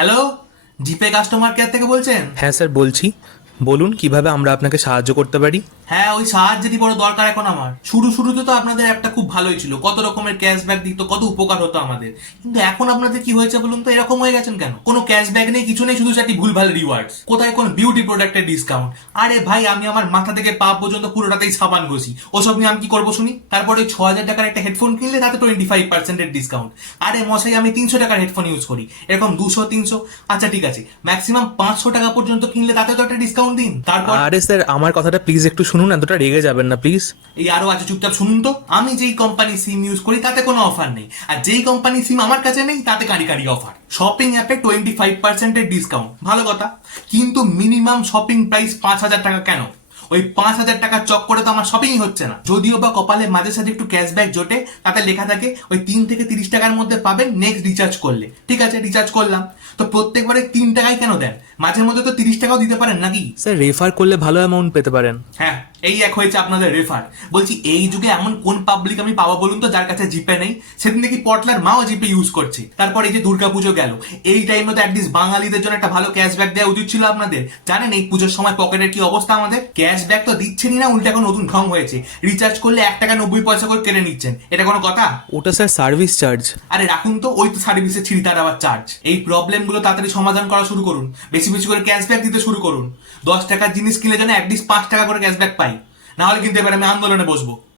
Hello, জিপে customer care থেকে বলছেন? হ্যাঁ স্যার বলছি। বলুন কিভাবে আমরা আপনাকে সাহায্য করতে পারি। হ্যাঁ, ওই সাহায্যেরই বড় দরকার এখন আমার। শুরুতে তো আপনাদের অ্যাপটা খুব ভালোই ছিল, কত রকমের ক্যাশব্যাক দিত, কত উপকার হতো আমাদের। কিন্তু এখন আপনাদের কি হয়েছে বলুন তো, এরকম হয়ে গেছেন কেন? কোনো ক্যাশব্যাক নেই, কিছু নেই, শুধু চারটি ভুলভাল রিওয়ার্ডস। কোথায় কোন বিউটি প্রোডাক্টের ডিসকাউন্ট? আরে ভাই, আমি আমার মাথা থেকে পা পর্যন্ত পুরোটাতেই সাবান ঘষি, ওসব নিয়ে আমি কি করবো শুনি? তারপরে ওই 6,000 টাকার একটা হেডফোন কিনলে তাতে 25% ডিসকাউন্ট। আরে মশাই, আমি 300 টাকার হেডফোন ইউজ করি, এরকম 200 300, আচ্ছা ঠিক আছে, ম্যাক্সিমাম 500 টাকা পর্যন্ত কিনলে তাতে তো একটা ডিসকাউন্ট দিন। তারপর আরে স্যার আমার কথাটা প্লিজ একটু শুনুন, এতটা রেগে যাবেন না প্লিজ। এই আরো আছে, চুপচাপ শুনুন তো। আমি যেই কোম্পানি সিম ইউজ করি তাতে কোনো অফার নেই, আর যেই কোম্পানি সিম আমার কাছে নেই তাতে কারি কারি অফার। শপিং অ্যাপে 25% ডিসকাউন্ট, ভালো কথা। কিন্তু মিনিমাম শপিং প্রাইস 5,000 টাকা কেন? ওই 5,000 টাকার চক্করে তো আমার শপিংই হচ্ছে না। যদিও বা কপালে মাঝে সাঝে একটু ক্যাশব্যাক জোটে, তাতে লেখা থাকে ওই 3 থেকে 30 টাকার মধ্যে পাবেন নেক্সট রিচার্জ করলে। ঠিক আছে, রিচার্জ করলাম, তো প্রত্যেকবারে 3 টাকাই কেন দেন? মাঝের মধ্যে তো 30 টাকাও দিতে পারেন নাকি? স্যার রেফার করলে ভালো অ্যামাউন্ট পেতে পারেন। হ্যাঁ, এই এক হয়েছে আপনাদের রেফার। বলছি, এই যুগে এমন কোন পাবলিক আমি পাবো বলুন তো যার কাছে জিপে নেই? সেদিন দেখি পটলার মাও জিপে ইউজ করছে। তারপর এই যে দুর্গাপুজো গেল, এই টাইমে তো অ্যাটলিস্ট বাঙালিদের জন্য একটা ভালো ক্যাশব্যাক দেওয়া উচিত ছিল আপনাদের। জানেন এই পুজোর সময় পকেটের কি অবস্থা আমাদের? ক্যাশব্যাক তো দিচ্ছেনই না, উল্টা এখন নতুন ঢং হয়েছে, রিচার্জ করলে 1 টাকা 90 পয়সা করে কেটে নিচ্ছেন। এটা কোনো কথা? ওটা স্যার সার্ভিস চার্জ। আরে রাখুন তো, ওই তো সার্ভিসে ছিড়িতার আবার চার্জ। এই প্রবলেম গুলো তাড়াতাড়ি সমাধান করা শুরু করুন, বেশি বেশি করে ক্যাশব্যাক দিতে শুরু করুন। 10 টাকার জিনিস কিনলে যেন অ্যাটলিস্ট 5 টাকা করে ক্যাশব্যাক পাই, না হলে কিন্তু এবার আমি আন্দোলনে বসবো।